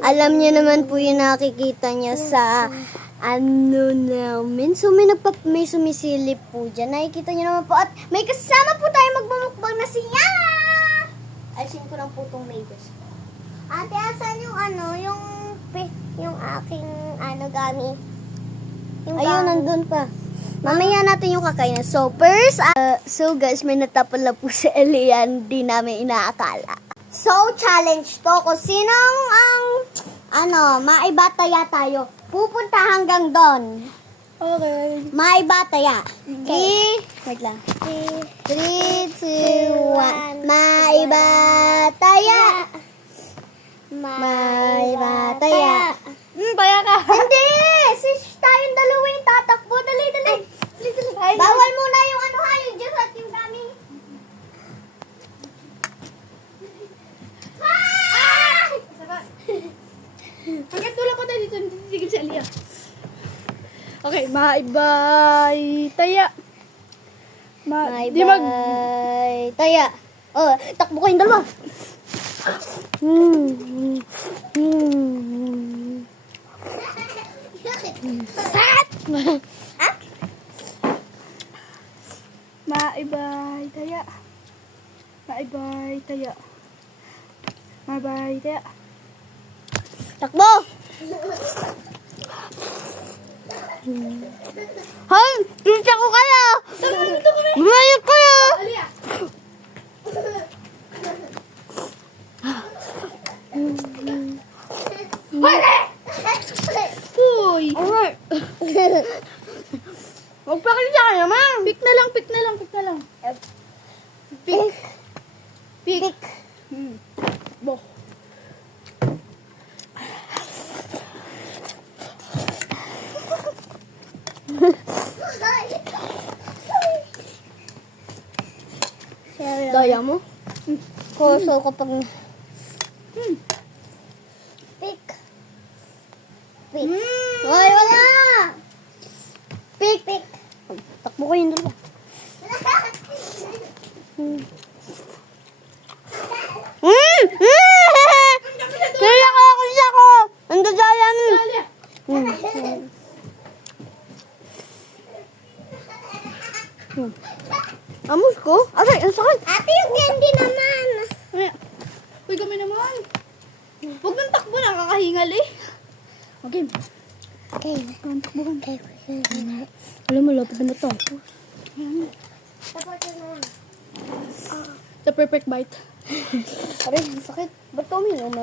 Alam niyo naman po yung nakikita niya sa ano namin. So may sumisilip po dyan. Nakikita niyo naman po. At may kasama po tayo magmumukbang na siya. Ayusin ko lang po itong megas. Ate, asan yung yung aking gamit? Ayun, nandun pa. Mamaya natin yung kakainin. So, first, so guys, may natapal na po si Elian. Di namin inaakala. So, challenge to. Kung sinong maibataya tayo. Pupunta hanggang doon. Okay. Maibataya. Okay. Wait lang. 3, 2, 1. Maibataya. Maibataya. Baya ka. Hindi! Sis, tayong dalawa yung tatakbo. Dali. Bawal muna yung yung Diyos at yung dami. Hanggang tulak ko tayo dito. Titigil si Aliyah. Okay, maibataya. Maibataya. Oh, takbo kayong dalawa. Maibataya. Maibataya. Maibataya. Takbo! Hoy! Tita ko kayo! Bumayag kayo! Aliyah! Uy! Alright. Magpakita ka naman! Pick na lang. Pick. Bo. Daya mo? Koso kapag... Pick. Hoy, wala! Pick! Takbo ko yung dalawa. Kaya ko! Ang dadaya mo! Aliyah! Amos ko? Aray, ang sakit! Ate, yung candy naman. Uy, kami naman. Huwag nang takbo na, kakahingal eh. Okay. Okay. Alam mo, lapit na matapos. The perfect bite. Aray, ang sakit. Ba't kami naman?